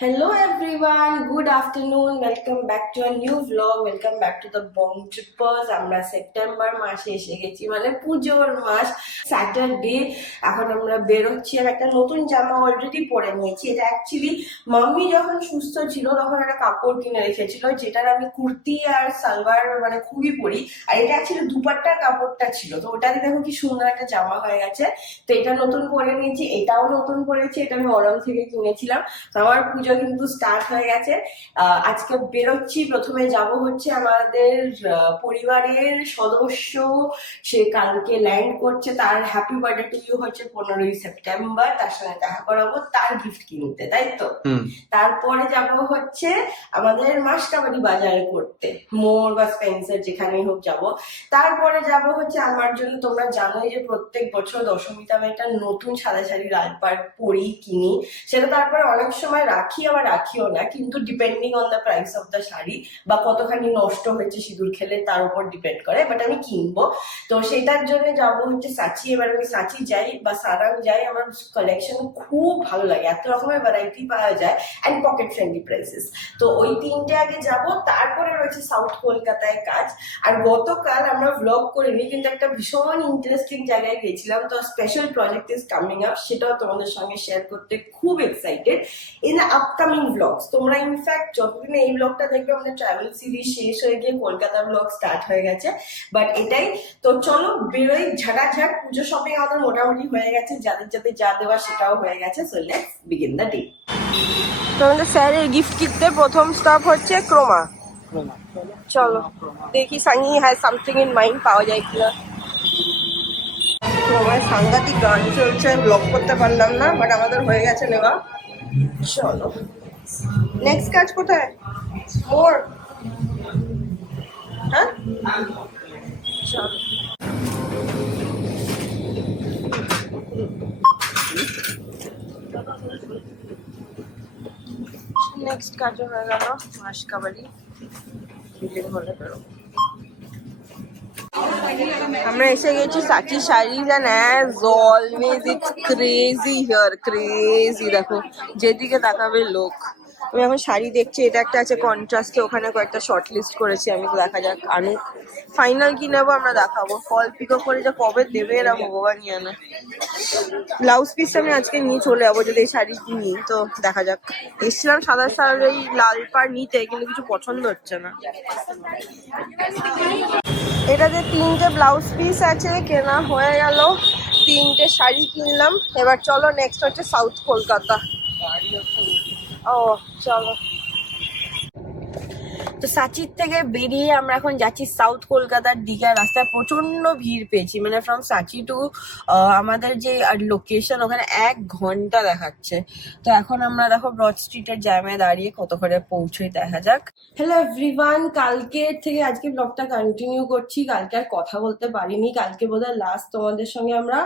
Hello everyone, good afternoon. Welcome back to a new vlog. Welcome back to the Bomb Trippers. আমরা September মাসে এসে গেছি, মানে পুজোর মাস। স্যাটারডে এখন আমরা বেরোচ্ছি। আর একটা নতুন জামা অলরেডি পরে নিয়েছি। এটা অ্যাকচুয়ালি মাম্মি যখন সুস্থ ছিল তখন একটা কাপড় কিনে রেখেছিল, যেটার আমি কুর্তি আর সালওয়ার মানে খুবই পরি। আর এটা অ্যাকচুয়ালি দুপাট্টার কাপড়টা ছিল, তো ওটাতে দেখো কি সুন্দর একটা জামা হয়ে গেছে। তো এটা নতুন পরে নিয়েছি, এটাও নতুন পরেছি। এটা আমি অরম থেকে কিনেছিলাম। তো আমার পুজো কিন্তু স্টার্ট হয়ে গেছে। আজকে বেরোচ্ছি। প্রথমে যাব হচ্ছে আমাদের পরিবারের সদস্য, সে কালকে ল্যান্ড করছে। তার হ্যাপি বার্থডে টু ইউ হচ্ছে 15ই সেপ্টেম্বর। তার সঙ্গে দেখা করাবো, তার গিফট কিনতে, তাই তো। তারপরে যাব হচ্ছে আমাদের মাসকাবাড়ি বাজারে করতে, মোর বা স্পেন্সার যেখানেই হোক যাব। তারপরে যাব হচ্ছে আমার জন্য, তোমরা জানোই যে প্রত্যেক বছর দশমীতে আমি একটা নতুন সাদা শাড়ি লাল পাড় পরি, কিনি। সেটা তারপরে অনেক সময় রাখি, আবার রাখিও না, কিন্তু depending on the price of the sari বা কতখানি নষ্ট হয়েছে সিঁদুর খেলে তার উপর ডিপেন্ড করে, বাট আমি কিনবো। তো সেটার জন্য যাবো হচ্ছে সাচি। এবার আমি সাচি যাই বা সারাং যাই, আমার কালেকশন খুব ভালো লাগে, এত রকমের ভ্যারাইটি পাওয়া যায় অ্যান্ড পকেট ফ্রেন্ডলি প্রাইসেস। তো ওই তিনটে আগে যাব, তারপরে রয়েছে সাউথ কলকাতায় কাজ। আর গতকাল আমরা ভ্লগ করিনি, কিন্তু একটা ভীষণ ইন্টারেস্টিং জায়গায় গেছিলাম। তো special project is coming up, সেটাও তোমাদের সঙ্গে শেয়ার করতে খুব এক্সাইটেড ইন আপকামিং ব্লগস। তোমরা ইনফ্যাক্ট যতদিন এই ব্লগটা দেখবে আমাদের ট্রাভেল সিরিজ শেষ হয়ে গিয়ে কলকাতার ব্লগ স্টার্ট হয়ে গেছে, বাট এটাই। তো চলো বেরোই ঝাঁটাঝাট। পুজো শপিং আমাদের মোটামুটি হয়ে গেছে, যাদের যাদের যা দেওয়া সেটাও হয়ে গেছে। So let's begin the day. তো আমাদের স্যারের গিফট কিনতে প্রথম স্টপ হচ্ছে ক্রোমা। চলো দেখি Sunny has something in mind, পাওয়া যায় কিনা। ক্রোমায় সাংঘাতিক গান চলছে, ব্লগ করতে পারলাম না, বাট আমাদের হয়ে গেছে নেওয়া। চলো নেক্সট কাজ কোথায়? মোর, হ্যাঁ চলো। নেক্সট কাজও হয়ে গেল, মাসকাবাড়ি বিল্ডিং হলে বেরোবো। আমরা এসে গেছি Sachi sarees, and as always it's crazy here, crazy. দেখো যেদিকে তাকাবে লোক। আমি এখন শাড়ি দেখছি, এটা একটা আছে কন্ট্রাস্টে, ওখানে কয়েকটা শর্ট লিস্ট করেছি আমি, দেখা যাক আনুক। ফাইনাল কি নেবো আমরা দেখাবো। ফল পিকো করে যে কবে দেবে এরা ভগবান জানে। ব্লাউজ পিস আমি আজকে নিয়ে চলে যাবো যদি এই শাড়ি কিনি, তো দেখা যাক। এসছিলাম সাদা শাড়ি লাল পাড় নিতে, কিন্তু কিছু পছন্দ হচ্ছে না। এটাতে তিনটে ব্লাউজ পিস আছে, কেনা হয়ে গেল। তিনটে শাড়ি কিনলাম। এবার চলো নেক্সট হচ্ছে সাউথ কলকাতা। ও চলো। তো সাচির থেকে বেরিয়ে আমরা এখন যাচ্ছি সাউথ কলকাতার দিকে। রাস্তায় প্রচন্ড ভিড় পেয়েছি, মানে ফ্রম সাচি টু আমাদের যে লোকেশন ওখানে 1 ঘন্টা দেখাচ্ছে। তো এখন আমরা দেখো ব্রড স্ট্রিটের জ্যামে দাঁড়িয়ে কত করে পৌঁছোই, দেখা যাক। হ্যালো এভরিওয়ান, কালকে থেকে আজকে ব্লগটা কন্টিনিউ করছি। কালকে আর কথা বলতে পারিনি, কালকে বোধহয় লাস্ট তোমাদের সঙ্গে আমরা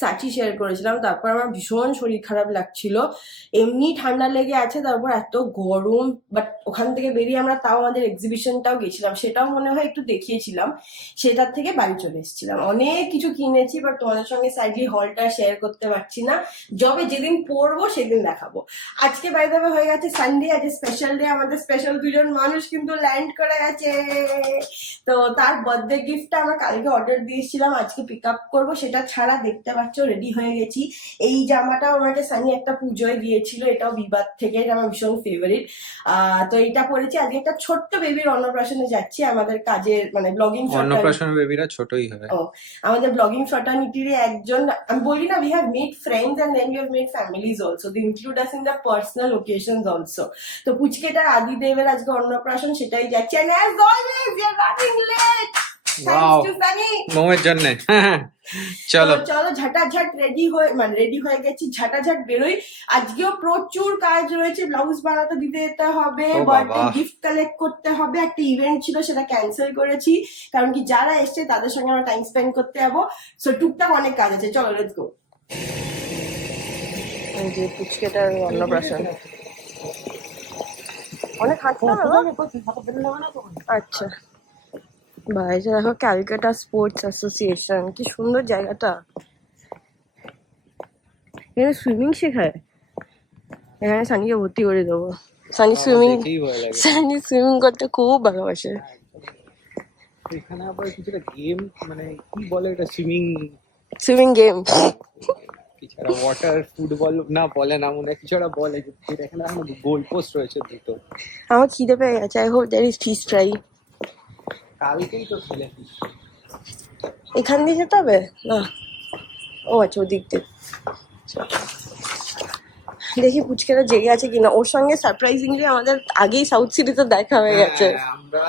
সাচি শেয়ার করেছিলাম। তারপর আমার ভীষণ শরীর খারাপ লাগছিল, এমনি ঠান্ডা লেগে আছে, তারপর এত গরম। বাট ওখান থেকে বেরিয়ে আমরা তাও আমাদের এক্সিবিশনটাও গেছিলাম, সেটাও মনে হয় একটু দেখিয়েছিলাম। সেটার থেকে বাড়ি চলে এসেছিলাম, অনেক কিছু কিনেছি, বাট তোমাদের সঙ্গে সাইডলি হলটা শেয়ার করতে পারছি না। যবে যেদিন পড়বো সেদিন দেখাবো। আজকে বাইরে হয়ে গেছে সানডে, আজ স্পেশাল ডে। আমাদের স্পেশাল দুজন মানুষ কিন্তু ল্যান্ড করে গেছে। তো তার বার্থডে গিফটটা আমরা কালকে অর্ডার দিয়েছিলাম, আজকে পিক আপ করবো। সেটা ছাড়া দেখতে পাচ্ছ রেডি হয়ে গেছি। এই জামাটাও আমাকে সানি একটা পুজোয় দিয়েছিল, এটাও বিবাদ থেকে, এটা আমার ভীষণ ফেভারিট। তো এটা পরেছি। আজকে একটা ছোট্ট বেবির অন্নপ্রাশনে যাচ্ছি, আমাদের কাজের মানে ব্লগিং অন্নপ্রাশন বেবিরা ছোটই হয়। আমাদের ব্লগিং ফ্রাটার্নিটির একজন, আমি বলি না, we have made friends and then we have made families also. They include us in the personal occasions also. তো পুচকেটার আদিদেবের আজকে অন্নপ্রাশন, সেটাই যাচ্ছি। And as always we are running late. Thanks to Sunny. মোমের জন্য। চলো চলো ঝাঁটাঝাট রেডি হয়ে গেছি, ঝাঁটাঝাট বেরোই। আজকেও প্রচুর কাজ রয়েছে, ব্লাউজ বানাতে দিতে যেতে হবে, বার্থডে গিফট কালেক্ট করতে হবে। একটা ইভেন্ট ছিল, সেটা ক্যান্সেল করেছি, কারণ কি যারা এসছে তাদের সঙ্গে আমরা টাইম স্পেন্ড করতে যাবো। সো টুকটাক অনেক কাজ আছে, চলো লেটস গো। এই যে পুচকেটার অন্নপ্রাশন, অনেক হাঁটতে হবে। আচ্ছা ভাই, দেখো ক্যালকাটা স্পোর্টস অ্যাসোসিয়েশন, কি সুন্দর জায়গাটা। এখানে সুইমিং শেখায়। এখানে সানিকে ভর্তি করে দেবো। সানি সুইমিং দেখেই ভয় লাগে। সানি সুইমিং করতে খুব ভালোবাসে। এখানে আবার কিছুটা গেম, মানে কি বলে এটা, সুইমিং সুইমিং গেম। কিছু একটা ওয়াটার ফুটবল না বলে না, মনে হয় কিছু একটা বলে, যেটা এখানে এখন গোল পোস্ট রয়েছে দুটো। আমার খিদে পেয়ে গেছে। I hope there is fish fry. কালকেই তো খেলেছি। এখান দিয়ে যেতে হবে না? ও আচ্ছা, ওদিক দিয়ে। দেখি পুচকেরা জেগে আছে কিনা। ওর সঙ্গে সারপ্রাইজিংলি আমাদের আগেই সাউথ সিটিতে দেখা হয়ে গেছে। আমরা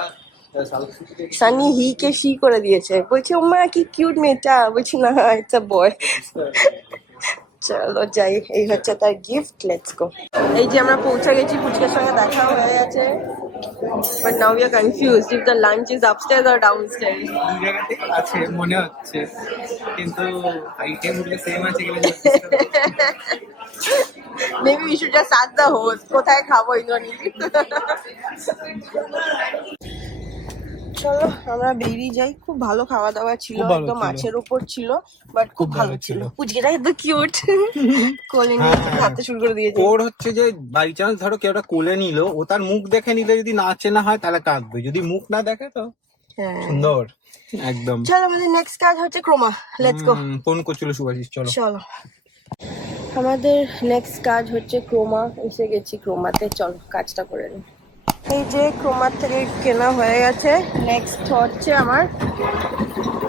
সাউথ সিটি থেকে সানি হি কে শি করে দিয়েছে, বলছে ওমা কি কিউট মেয়েটা। বলছি না, ইটস আ বয়। চলো যাই, এই হচ্ছে তার গিফট, লেটস গো। এই যে আমরা পৌঁছে গেছি, পুচকের সঙ্গে দেখা হয়ে গেছে। But now we are confused if the lunch is upstairs or ডাউনস্টেয়ার্স। দু জায়গাতেই আছে মনে হচ্ছে, কিন্তু আইটেম গুলো সেম আছে কিনা maybe we should just ask the host কোথায় খাবো ইন্দ্রনীল। চলো আমরা বেরিয়ে যাই। খুব ভালো খাওয়া দাওয়া ছিল, খুব ভালো একদম ছিল। মাছের উপর ছিল, বাট খুব খুব ভালো ভালো ছিল। ছিল। পুচকেটা এত কিউট, কোলে নিয়ে হ্যাঁ। খাতে শুরু করে দিয়েছে। ওর হচ্ছে যে বাই চান্স ধরো কেউ একটা কোলে নিল, ও তার মুখ দেখে নিলে যদি না চেনা হয় তাহলে কাঁদবে, যদি মুখ না দেখে তো হ্যাঁ সুন্দর একদম। চলো, আমাদের নেক্সট কাজ হচ্ছে ক্রোমা। Let's go. ফোন করছিল সুভাষিস, চলো। চলো আমাদের নেক্সট কাজ হচ্ছে ক্রোমা। এসে গেছি ক্রোমাতে, চলো কাজটা করে নিই। এই যে ক্রোমার থেকে কেনা হয়ে গেছে। নেক্সট হচ্ছে আমার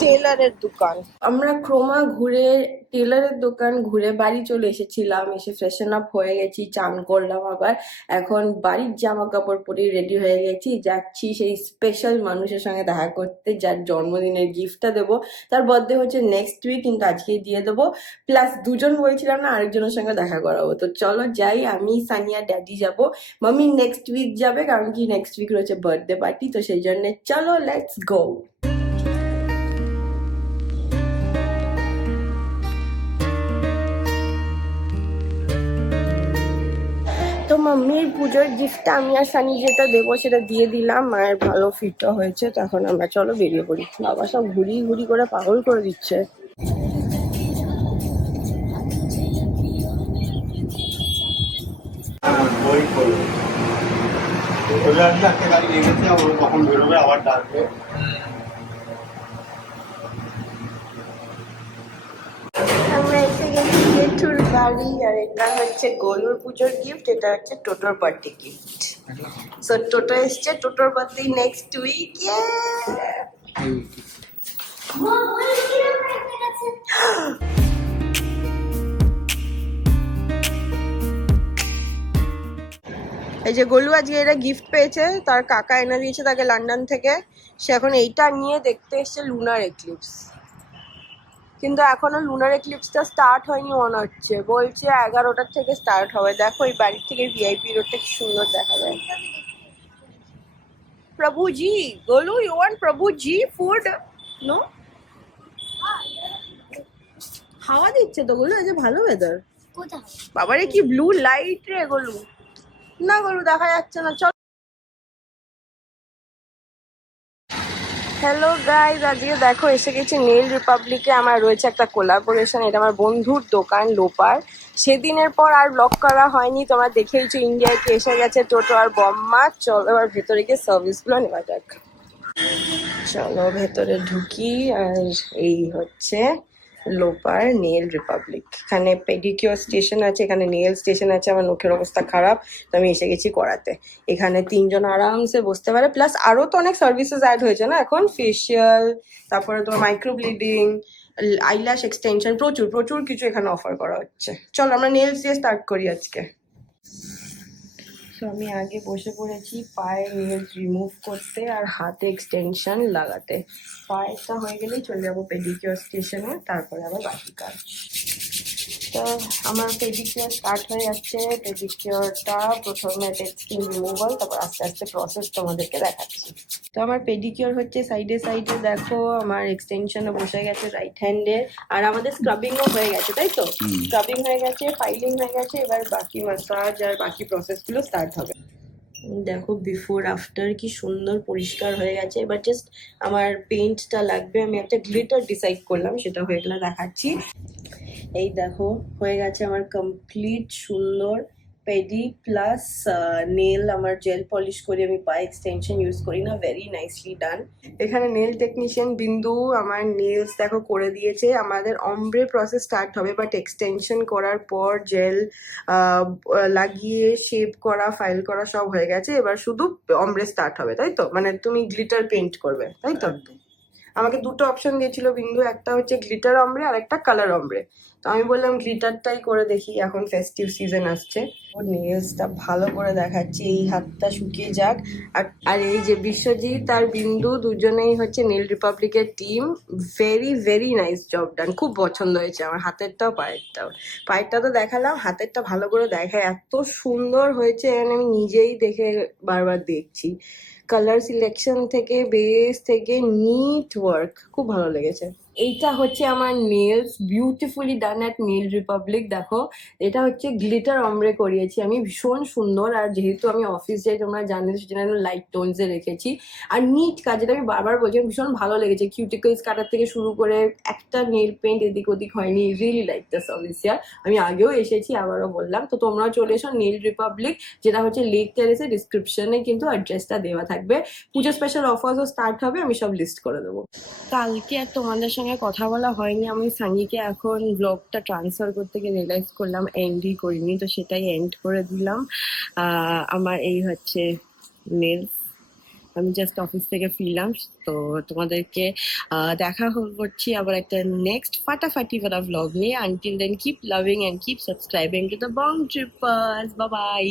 টেলারের দোকান। আমরা ক্রোমা ঘুরে, টেলারের দোকান ঘুরে বাড়ি চলে এসেছিলাম। এসে ফ্রেশন আপ হয়ে গেছি, চান করলাম আবার। এখন বাড়ির জামা কাপড় পরে রেডি হয়ে গেছি, যাচ্ছি সেই স্পেশাল মানুষের সঙ্গে দেখা করতে যার জন্মদিনের গিফটটা দেবো। তার বার্থডে হচ্ছে নেক্সট উইক, কিন্তু আজকেই দিয়ে দেবো। প্লাস দুজন বলছিলাম না, আরেকজনের সঙ্গে দেখা করাবো। তো চলো যাই, আমি সানিয়া ড্যাডি যাব। মাম্মি নেক্সট উইক যাবে, কারণ কি নেক্সট উইক রয়েছে বার্থডে পার্টি, তো সেই জন্য চলো লেটস গো। তো মাম্মির পুজোর গিফটটা আমি আর সানি যেটা দেবো সেটা দিয়ে দিলাম। মায়ের ভালো ফিটও হয়েছে। তো এখন আমরা চলো বেরিয়ে পড়ি। বাবা সব ঘুরি ঘুরি করে পাগল করে দিচ্ছে। ওই করবে চলে আসলে একটা গাড়ি নিয়ে গেছে, ও কখন বেরোবে আবার ডাকবে। আমরা এসে গেছি জেঠুর বাড়ি, আর এটা হচ্ছে গোলুর পুজোর গিফট, এটা হচ্ছে টোটোর বার্থডে গিফট। সো টোটো এসছে, টোটোর বার্থডে নেক্সট উইক। এই যে গোলু আজকে এটা গিফট পেয়েছে, তার কাকা এনে দিয়েছে তাকে লন্ডন থেকে। সে এখন এইটা নিয়ে দেখতে এসছে লুনার এক্লিপস, কিন্তু এখনো লুনার এক্লিপসটা স্টার্ট হয়নি মনে হচ্ছে। বলছে 11টার থেকে স্টার্ট হবে। দেখো এই বাড়ির থেকে ভিআইপি রোডটা কি সুন্দর দেখা যায়। Prabhuji, Golu you want Prabhuji food? No, হাওয়া দিচ্ছে তো গোলু, আজ ভালো ওয়েদার। বাবারে কি ব্লু লাইট রে গোলু। না গোলু দেখা যাচ্ছে না, চল। হ্যালো গাইজ, আজকে দেখো এসে গেছি নেল রিপাবলিকে। আমার রয়েছে একটা কোলাবোরেশন, এটা আমার বন্ধুর দোকান লোপার। সেদিনের পর আর ব্লগ করা হয়নি, তোমরা দেখেইছো ইন্ডিয়াতে এসে গেছে টোটো আর বম্মা। চলো এবার ভেতরে গিয়ে সার্ভিসগুলো নেওয়া যাক। চলো ভেতরে ঢুকি। আর এই হচ্ছে লোপার নেল রিপাবলিক। এখানে পেডিকিওর স্টেশন আছে, এখানে নেল স্টেশন আছে। আমার নখের অবস্থা খারাপ, তো আমি এসে গেছি করাতে। এখানে 3জন আরামসে বসতে পারে। প্লাস আরো তো অনেক সার্ভিসেস অ্যাড হয়েছে না এখন, ফেসিয়াল, তারপরে তোমার মাইক্রো ব্লিডিং, আইল্যাশ এক্সটেনশন, প্রচুর প্রচুর কিছু এখানে অফার করা হচ্ছে। চলো আমরা নেলস দিয়ে স্টার্ট করি আজকে। তো আমি আগে বসে পড়েছি পায়ে নেলস রিমুভ করতে আর হাতে এক্সটেনশন লাগাতে। পায়েরটা হয়ে গেলেই চলে যাবো পেডিকিওর স্টেশনে, তারপরে আবার বাকি কাজ। তো আমার পেডিকিওর স্টার্ট হয়ে যাচ্ছে। পেডিকিওরটা প্রথমে ডেড স্কিন রিমুভাল, তারপর আস্তে আস্তে প্রসেস তোমাদেরকে দেখাচ্ছি। তো আমার পেডিকিওর হচ্ছে সাইডে সাইডে, দেখো আমার এক্সটেনশনও বসে গেছে রাইট হ্যান্ডে। আর আমাদের স্ক্রাবিংও হয়ে গেছে, তাই তো? স্ক্রাবিং হয়ে গেছে, ফাইলিং হয়ে গেছে, এবার বাকি মাসাজ আর বাকি প্রসেসগুলো স্টার্ট হবে। দেখো বিফোর আফটার কি সুন্দর পরিষ্কার হয়ে গেছে। এবার জাস্ট আমার পেইন্টটা লাগবে, আমি একটা গ্লিটার ডিসাইড করলাম, সেটা হয়ে গেলে দেখাচ্ছি। এই দেখো হয়ে গেছে আমার কমপ্লিট সুন্দর পেডি প্লাস নেল আমার জেল পলিশ করি, আমি পাই এক্সটেনশন ইউজ করি না, ভেরি নাইসলি ডান। এখানে নেল টেকনিশিয়ান বিন্দু আমার নেলস দেখো করে দিয়েছে। আমাদের অম্ব্রে প্রসেস স্টার্ট হবে, বাট এক্সটেনশন করার পর জেল লাগিয়ে শেপ করা, ফাইল করা সব হয়ে গেছে, এবার শুধু অম্ব্রে স্টার্ট হবে, তাই তো? মানে তুমি গ্লিটার পেইন্ট করবে, তাই তো? আমাকে দুটো অপশন দিয়েছিল বিন্দু, একটা হচ্ছে গ্লিটার অমব্রে আর একটা কালার অমব্রে। তো আমি বললাম গ্লিটারটাই করে দেখি, এখন ফেস্টিভ সিজন আসছে। ওর নেলসটা ভালো করে দেখাচ্ছি, এই হাতটা শুকিয়ে যাক। আর এই যে বিশ্বজিৎ আর বিন্দু দুজনেই হচ্ছে নেল রিপাবলিকের team, very very nice job done, খুব পছন্দ হয়েছে আমার হাতেরটাও পায়েরটাও। পায়েরটা তো দেখালাম, হাতেরটা ভালো করে দেখায়, এত সুন্দর হয়েছে, মানে আমি নিজেই দেখে বারবার দেখছি। কালার সিলেকশন থেকে বেস থেকে নিট ওয়ার্ক, খুব ভালো লেগেছে। এইটা হচ্ছে আমার nails, beautifully done at nail Republic. দেখো এটা হচ্ছে গ্লিটার অমব্রে করিয়েছি আমি, ভীষণ সুন্দর। আর যেহেতু আমি অফিস যাই তোমরা জানো, সেজন্য লাইট টোনসে রেখেছি। আর নিট কাজ, যেটা আমি বারবার বলছি, আমার ভীষণ ভালো লেগেছে। কিউটিকলস কাটার থেকে শুরু করে একটা নেল পেন্ট এদিক ওদিক হয়নি, রিয়েলি লাইক দিস অফিসিয়াল। আমি আগেও এসেছি, আবারও বললাম। তো তোমরাও চলে এসো নেল রিপাবলিক, যেটা হচ্ছে লেক টেরেসে, ডিসক্রিপশনে কিন্তু অ্যাড্রেসটা দেওয়া থাকবে। পুজো স্পেশাল অফার্সও স্টার্ট হবে, আমি সব লিস্ট করে দেবো। কালকে আর তোমাদের সঙ্গে কথা বলা হয়নি, আমি সাঙ্গিকে এখন ব্লগটা ট্রান্সফার করতে গিয়ে রিয়েলাইজ করলাম এন্ডই করিনি, তো সেটাই এন্ড করে দিলাম। আমার এই হচ্ছে নেলস, আমি জাস্ট অফিস থেকে ফিরলাম। তো তোমাদেরকে দেখা করছি আবার একটা নেক্সট ফাটাফাটি করা ব্লগ নিয়ে। Until then keep loving and keep subscribing to the Bong trippers. Bye by.